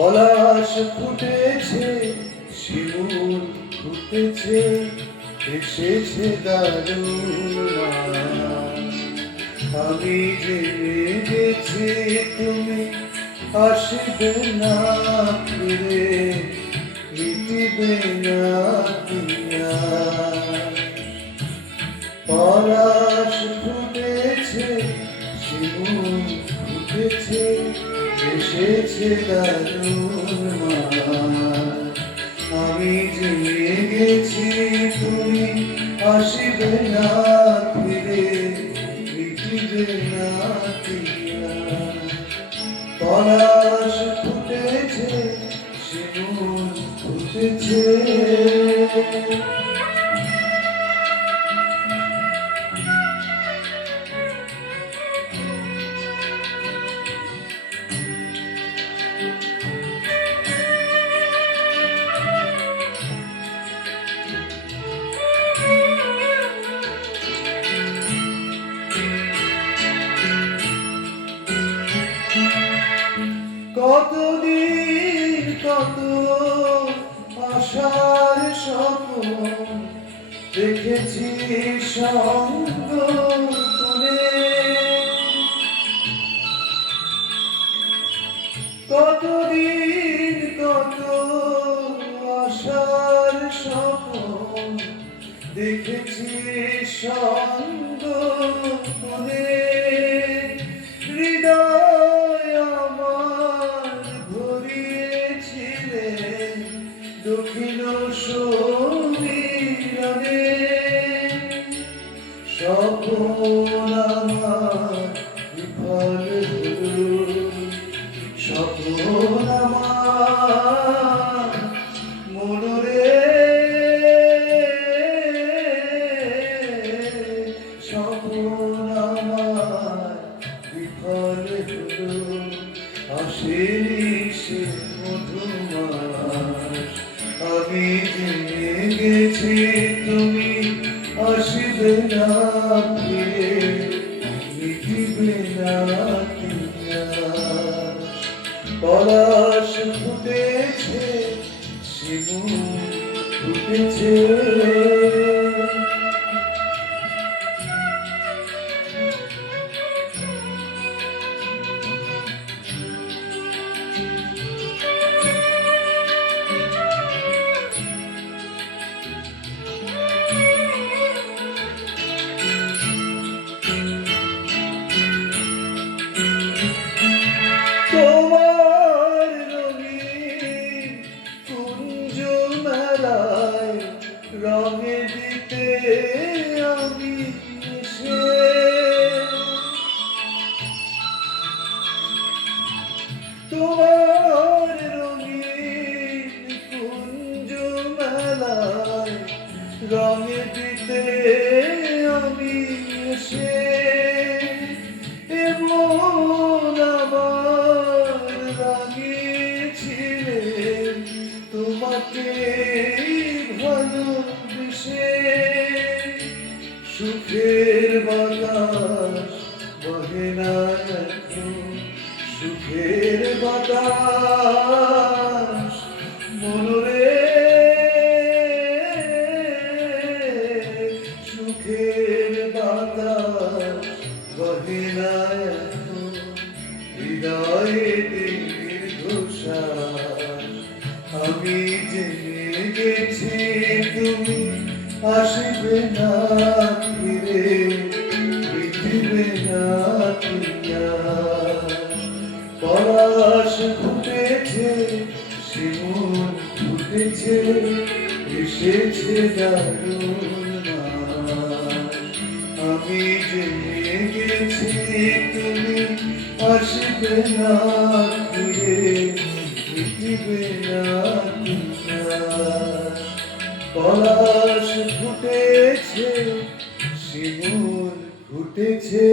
পলাশ ফুটেছে, শিমুল ফুটেছে, এসেছে দারুণ মাস। আমি জেনে গেছি তুমি আসবে না ফিরে, মিটবে না পিয়াস। পলাশ ফুটেছে, শিমুল ফুটেছে, এসেছে দারুণ মাস। আমি জেনে গেছি তুমি আসবে না ফিরে, মিটবে না পিয়াস। পলাশ ফুটেছে, শিমুল ফুটেছে। কতদিন কত আশার স্বপ্ন দেখেছি সঙ্গ তুলে। কতদিন কত আশার স্বপ্ন দেখেছি সঙ্গ তুলে। দক্ষিণ সমীরণে স্বপ্ন আমার বিফল হলো, স্বপ্ন আমার মনরে, স্বপ্ন আমার বিফল হলো। আসেনি সে মধুমাস। আমি জেনে গেছি তুমি আসবে না ফিরে, মিটবে না পিয়াস। পলাশ ফুটেছে, শিমুল ফুটেছে। তোমার রঙিন কুঞ্জ মেলায় রঙে দিতে আমি এসে, তোমার রঙিন কুঞ্জ মেলায় রঙে দিতে আমি এসে। তোমাকে ভালোবেসে সুখের বাতাস বহে না এখন, সুখের বাতাস মনরে, সুখের বাতাস বহে না এখন, হৃদয়ে দীর্ঘশ্বাস। আমি জেনে গেছি তুমি আসবে না ফিরে, মিটবে না পিয়াস। পলাশ ফুটেছে, শিমুল ফুটেছে, এসেছে দারুণ মাস। আমি জেনে গেছি তুমি আসবে না ফিরে, মিটবে না পিয়াস। পলাশ ফুটেছে, শিমুল ফুটেছে।